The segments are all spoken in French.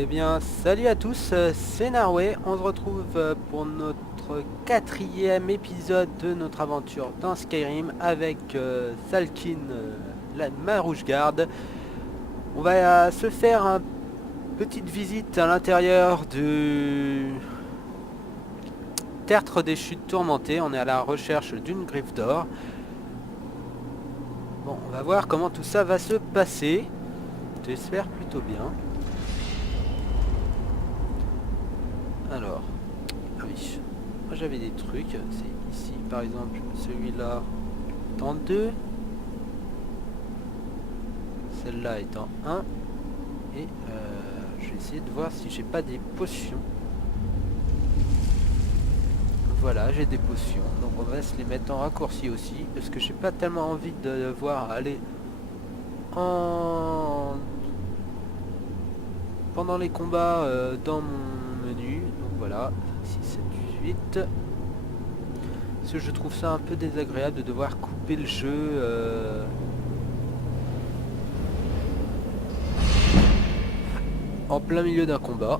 Eh bien, salut à tous, c'est Narway. On se retrouve pour notre quatrième épisode de notre aventure dans Skyrim avec Salkin, la ma rouge garde. On va se faire une petite visite à l'intérieur du tertre des chutes tourmentées. On est à la recherche d'une griffe d'or. Bon, on va voir comment tout ça va se passer. J'espère plutôt bien. Alors, ah oui, moi j'avais des trucs, c'est ici par exemple celui-là en 2, celle-là est en 1, et je vais essayer de voir si j'ai pas des potions. Voilà, j'ai des potions, donc on va se les mettre en raccourci aussi, parce que j'ai pas tellement envie de devoir aller en... pendant les combats dans mon menu, donc voilà, 6, 7, 8... Parce que je trouve ça un peu désagréable de devoir couper le jeu en plein milieu d'un combat.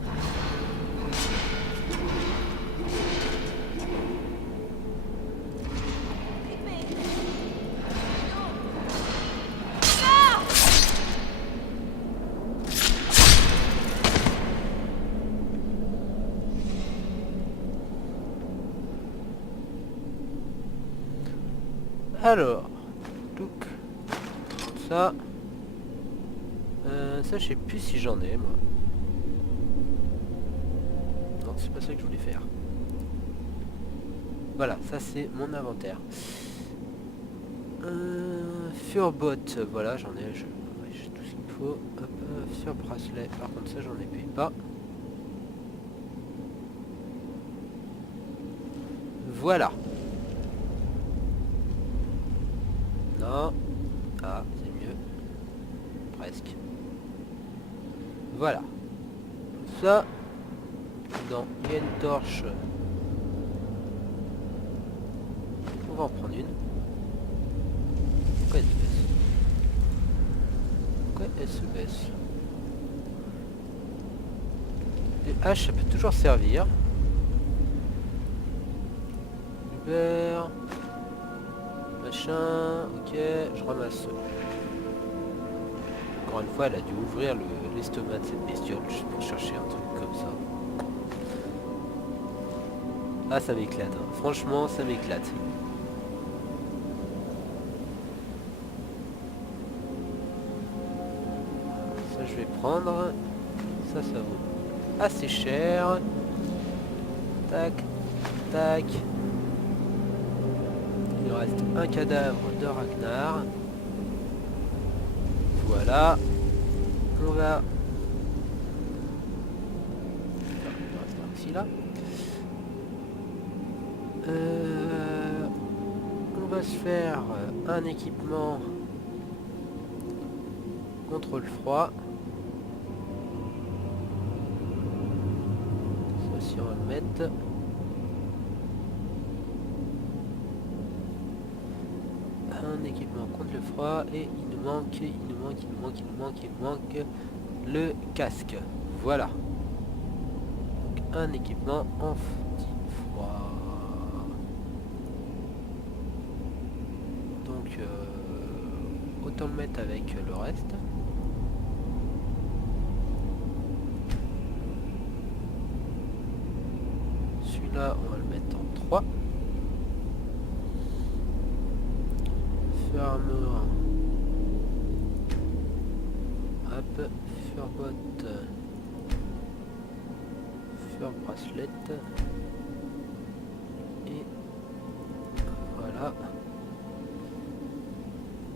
Alors, donc, ça, ça je sais plus si j'en ai moi. Non, c'est pas ça que je voulais faire. Voilà, ça c'est mon inventaire. Furbot, voilà, j'en ai, ouais, j'ai tout ce qu'il faut. Hop, sur bracelet, par contre ça j'en ai plus pas. Voilà. Non. Ah, c'est mieux. Presque. Voilà. Ça. Non, il y a une torche. On va en prendre une. Pourquoi elle se baisse? Pourquoi elle se baisse? Les haches, ça peut toujours servir. Vert. Machin. Ok, je ramasse. Encore une fois, elle a dû ouvrir l'estomac de cette bestiole juste pour chercher un truc comme ça. Ah, ça m'éclate, hein. Franchement, ça m'éclate. Ça, je vais prendre. Ça vaut assez cher. Tac, tac. Il reste un cadavre de Ragnar. Voilà. On va... Il reste un aussi là. On va se faire un équipement contre le froid. Ça aussi on va le mettre. Un équipement contre le froid et il nous manque le casque. Voilà. Donc un équipement anti-froid. Donc autant le mettre avec le reste. Celui-là on va le mettre en 3. Armure. Hop, furbot. Fur bracelet. Et voilà.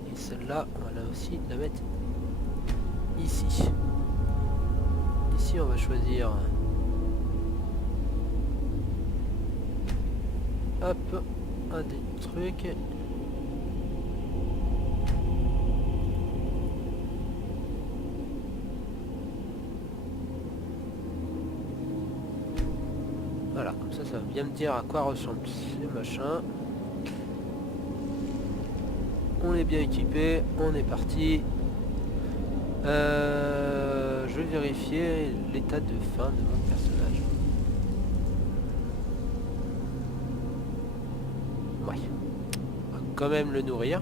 Et celle-là, on va là aussi la mettre ici. Ici, on va choisir. Hop, un des trucs. Voilà, comme ça va bien me dire à quoi ressemblent ces machins. On est bien équipé, on est parti. Je vais vérifier l'état de faim de mon personnage. Ouais. On va quand même le nourrir.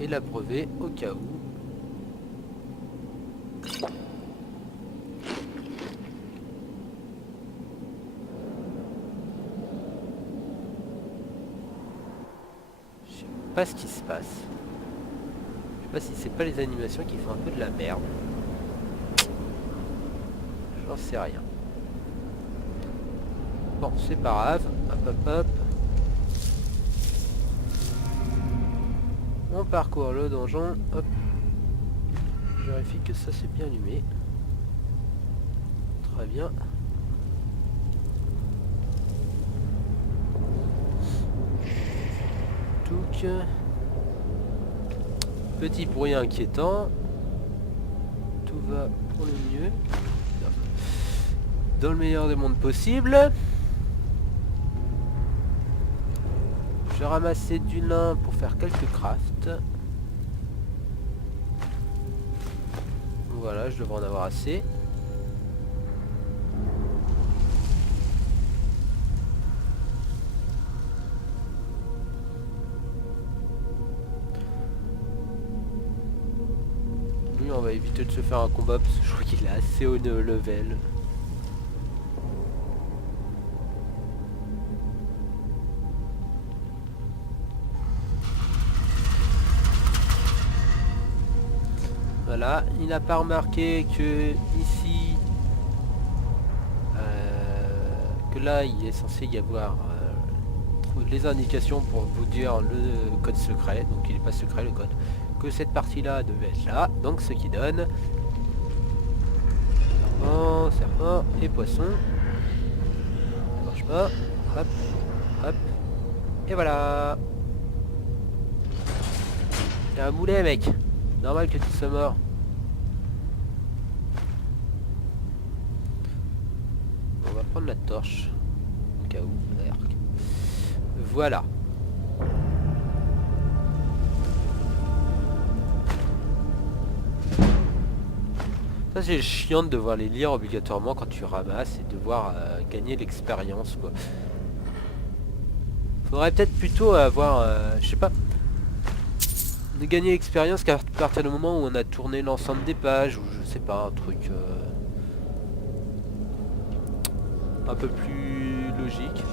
Et l'abreuver au cas où. Je sais pas ce qui se passe. Je sais pas si c'est pas les animations qui font un peu de la merde. J'en sais rien. Bon, c'est pas grave. Hop hop hop. On parcourt le donjon. Hop. Je vérifie que ça c'est bien allumé. Très bien. Touc. Petit bruit inquiétant. Tout va pour le mieux. Dans le meilleur des mondes possible. Je vais ramasser du lin pour faire quelques crafts. Voilà, je devrais en avoir assez. Lui, on va éviter de se faire un combat parce que je crois qu'il est assez haut level. Voilà, il n'a pas remarqué que ici, que là il est censé y avoir les indications pour vous dire le code secret, donc il n'est pas secret le code, que cette partie là devait être là, donc ce qui donne serpent, serpent et poisson. Ça marche pas, hop, hop, et voilà. T'es un boulet mec, normal que tu sois mort. On va prendre la torche au cas où. Voilà. Ça c'est chiant de devoir les lire obligatoirement quand tu ramasses et devoir gagner l'expérience quoi. Faudrait peut-être plutôt avoir, je sais pas, de gagner l'expérience qu'à partir du moment où on a tourné l'ensemble des pages ou je sais pas, un truc un peu plus logique.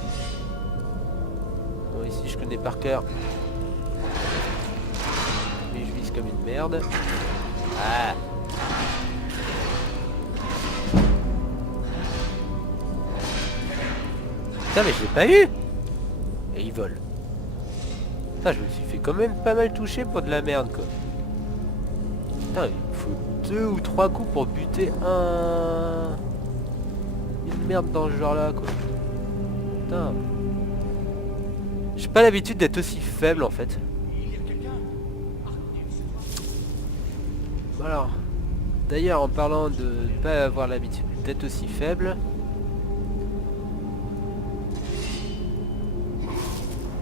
Bon, ici je connais par cœur. Mais je vise comme une merde. Ah. Putain mais je l'ai pas eu. Et il vole. Putain je me suis fait quand même pas mal toucher pour de la merde quoi. Putain il faut 2 ou 3 coups pour buter une merde dans ce genre là quoi. Putain. J'ai pas l'habitude d'être aussi faible en fait. Alors, d'ailleurs en parlant de ne pas avoir l'habitude d'être aussi faible,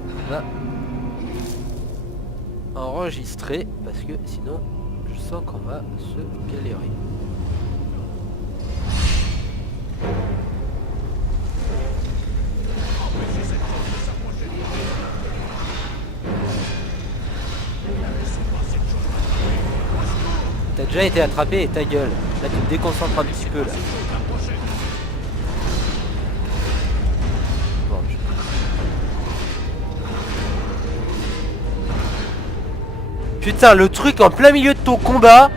on va enregistrer parce que sinon je sens qu'on va se galérer. T'as déjà été attrapé et ta gueule. Là tu te déconcentres un petit peu là. Bon, putain le truc en plein milieu de ton combat.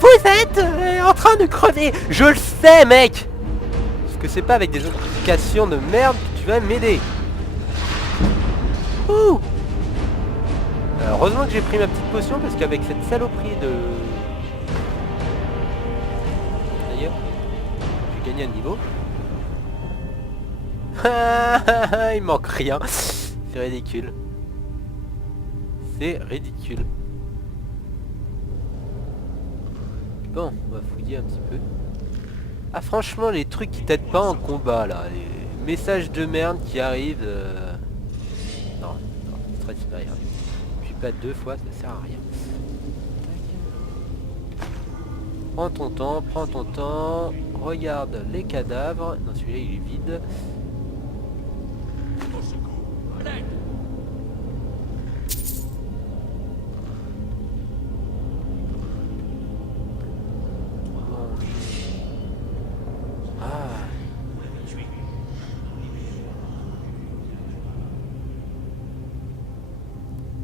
Vous êtes en train de crever. Je le sais mec. Parce que c'est pas avec des notifications de merde que tu vas m'aider. Ouh. Heureusement que j'ai pris ma petite potion parce qu'avec cette saloperie de... D'ailleurs, j'ai gagné un niveau. Il manque rien. C'est ridicule. C'est ridicule. Bon, on va fouiller un petit peu. Ah franchement, les trucs qui t'aident pas en combat là, les messages de merde qui arrivent... Non, non, stress derrière. Puis pas 2 fois, ça sert à rien. Prends ton temps, prends ton temps. Regarde les cadavres. Non, celui-là il est vide. Bon. Ah.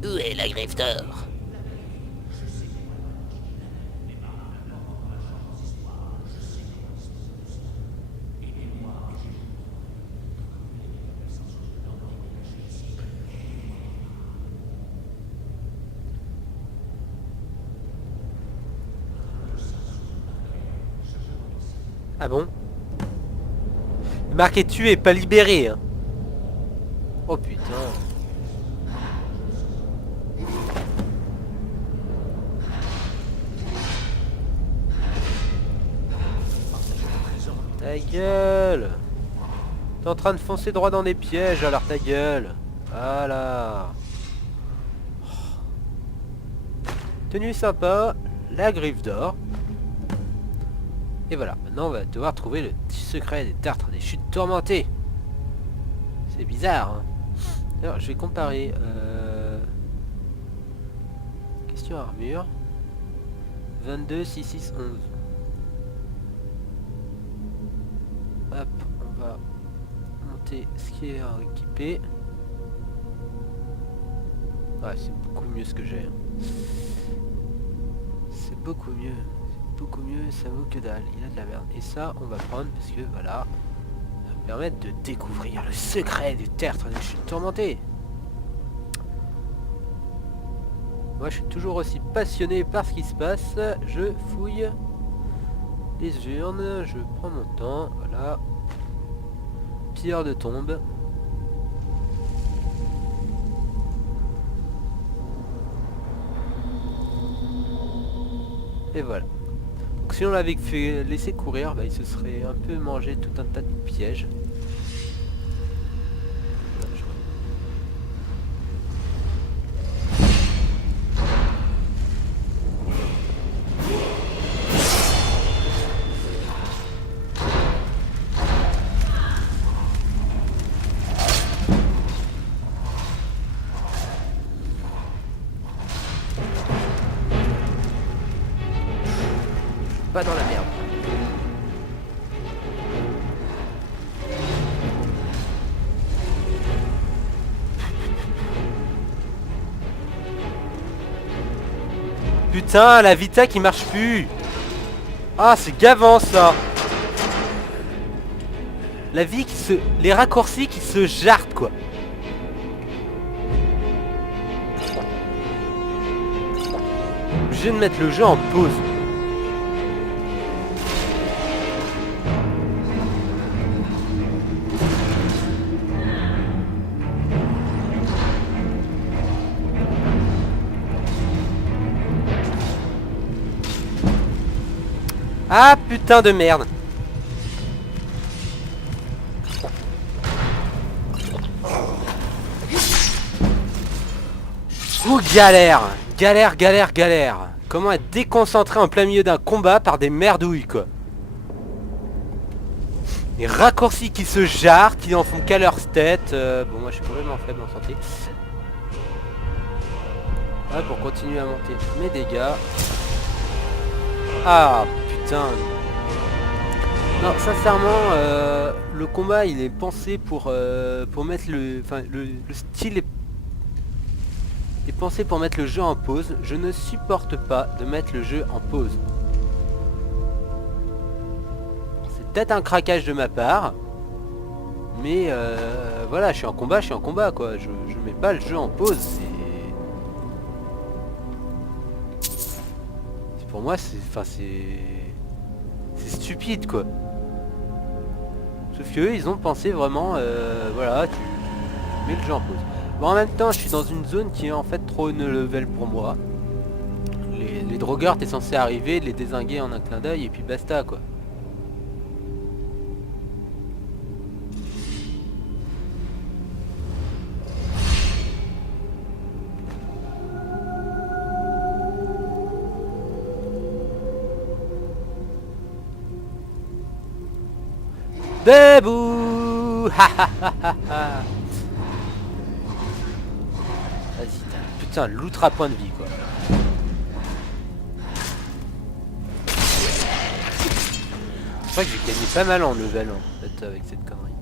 Où est la griffe d'or? Ah bon? Marqué tué, pas libéré. Hein. Oh putain. Ta gueule. T'es en train de foncer droit dans des pièges, alors ta gueule. Voilà. Tenue sympa, la griffe d'or. Et voilà, maintenant on va devoir trouver le petit secret des tertres des chutes tourmentées. C'est bizarre, hein. Alors, je vais comparer. Question armure. 22, 6, 6, 11. Hop, on va monter ce qui est équipé. Ouais, c'est beaucoup mieux ce que j'ai. C'est beaucoup mieux. Beaucoup mieux, ça vaut que dalle. Il a de la merde. Et ça, on va prendre parce que voilà. Ça va permettre de découvrir le secret du tertre des chutes tourmentées. Moi, je suis toujours aussi passionné par ce qui se passe. Je fouille les urnes. Je prends mon temps. Voilà. Pierre de tombe. Et voilà. Donc, si on l'avait fait laisser courir, bah, il se serait un peu mangé tout un tas de pièges. Pas dans la merde. Putain, la Vita qui marche plus. Ah, c'est gavant ça. La vie qui se... Les raccourcis qui se jartent quoi. Obligé de mettre le jeu en pause. Ah putain de merde. Ouh galère. Galère, galère, galère. Comment être déconcentré en plein milieu d'un combat par des merdouilles quoi. Les raccourcis qui se jarrent, qui en font qu'à leur tête. Bon moi je suis complètement faible en santé. Ouais, pour continuer à monter mes dégâts. Ah putain. Non sincèrement le combat il est pensé pour mettre le. Enfin le style est pensé pour mettre le jeu en pause. Je ne supporte pas de mettre le jeu en pause. C'est peut-être un craquage de ma part. Mais voilà, je suis en combat quoi. Je mets pas le jeu en pause. Pour moi c'est. Enfin c'est stupide quoi. Sauf que eux, ils ont pensé vraiment voilà, tu mets le jeu en pause. Bon en même temps je suis dans une zone qui est en fait trop une level pour moi. Les drogueurs t'es censé arriver, les dézinguer en un clin d'œil et puis basta quoi. Debout. Vas-y, putain, l'ultra point de vie quoi. Je crois que j'ai gagné pas mal en level en fait avec cette connerie.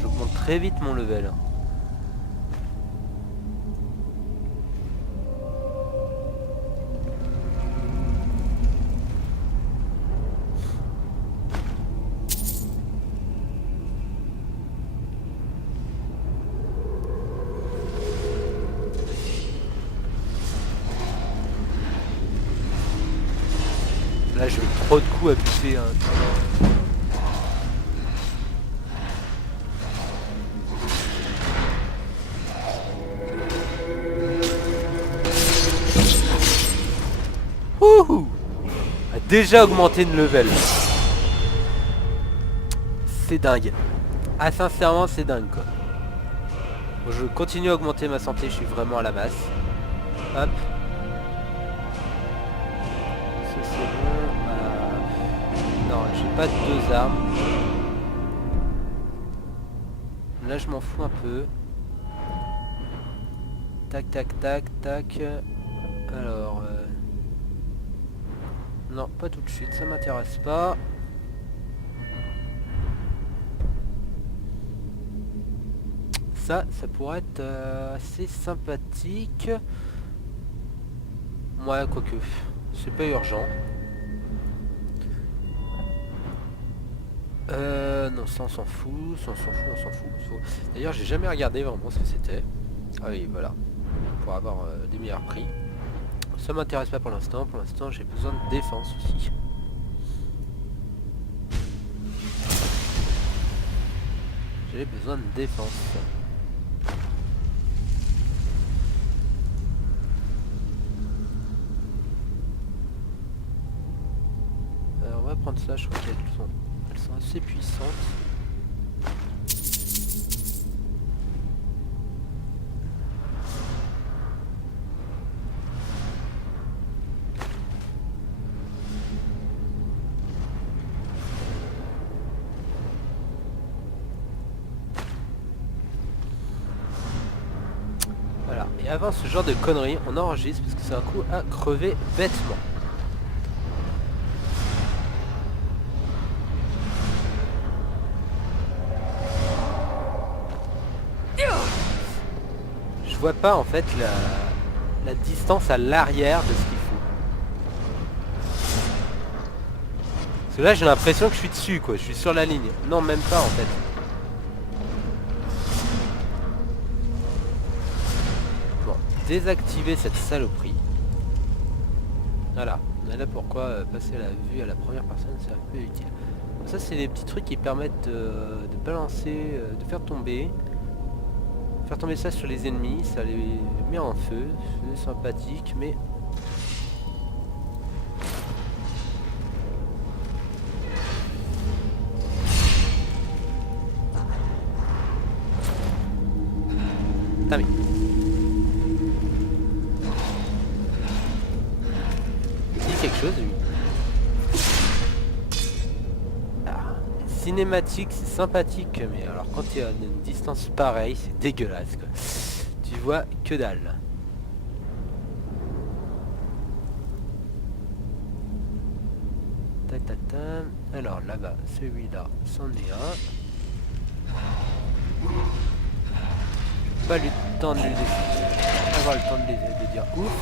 J'augmente très vite mon level. Là j'ai trop de coups à buter. Hein. Wouhou! A déjà augmenté de level. C'est dingue. Ah sincèrement c'est dingue quoi. Bon, je continue à augmenter ma santé, je suis vraiment à la masse. Hop. Ça c'est bon. Non, j'ai pas deux armes. Là je m'en fous un peu. Tac tac tac tac. Alors non, pas tout de suite, ça m'intéresse pas. Ça pourrait être assez sympathique. Ouais, quoique, c'est pas urgent. Non, ça on s'en fout, ça on s'en fout, on s'en fout. D'ailleurs, j'ai jamais regardé vraiment ce que c'était. Ah oui, voilà. Pour avoir des meilleurs prix. Ça m'intéresse pas pour l'instant. Pour l'instant, j'ai besoin de défense aussi. J'ai besoin de défense. Alors, on va prendre ça, je crois qu'elles sont assez puissantes. Voilà, et avant ce genre de conneries, on enregistre parce que c'est un coup à crever bêtement. Je vois pas en fait la distance à l'arrière de ce qu'il faut. Parce que là j'ai l'impression que je suis dessus quoi, je suis sur la ligne. Non même pas en fait. Bon, désactiver cette saloperie. Voilà, là pourquoi passer la vue à la première personne c'est un peu utile. Ça c'est des petits trucs qui permettent de balancer, de faire tomber ça sur les ennemis, ça les met en feu, c'est sympathique mais... Ah mais... Il dit quelque chose lui. Cinématique c'est sympathique mais alors quand il y a une distance pareille c'est dégueulasse quoi. Tu vois que dalle. Alors là-bas celui-là c'en est un. Pas le temps de lui avoir le temps de dire ouf.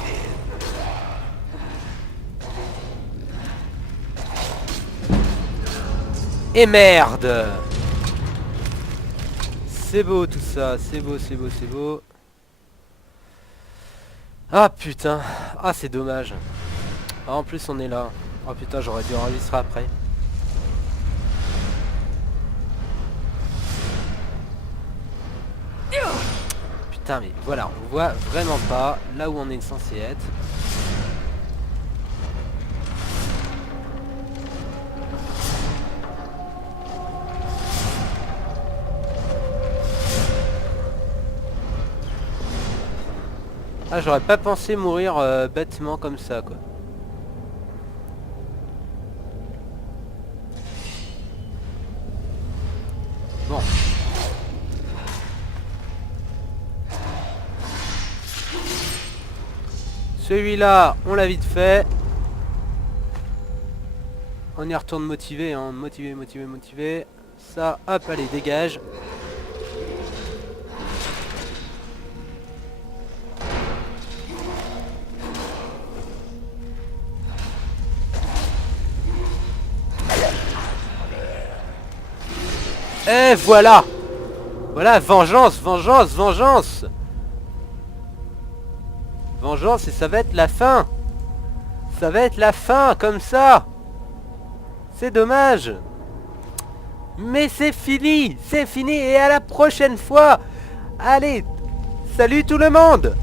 Et merde! C'est beau tout ça, c'est beau, c'est beau, c'est beau. Ah putain, ah c'est dommage. Ah, en plus on est là. Oh putain, j'aurais dû enregistrer après. Putain mais voilà, on voit vraiment pas là où on est censé être. Ah j'aurais pas pensé mourir bêtement comme ça quoi. Celui-là, on l'a vite fait. On y retourne motivé, hein. Motivé. Ça, hop, allez, dégage. Et voilà. Voilà, vengeance. Vengeance, et ça va être la fin. Ça va être la fin, comme ça. C'est dommage. Mais c'est fini, et à la prochaine fois. Allez, salut tout le monde.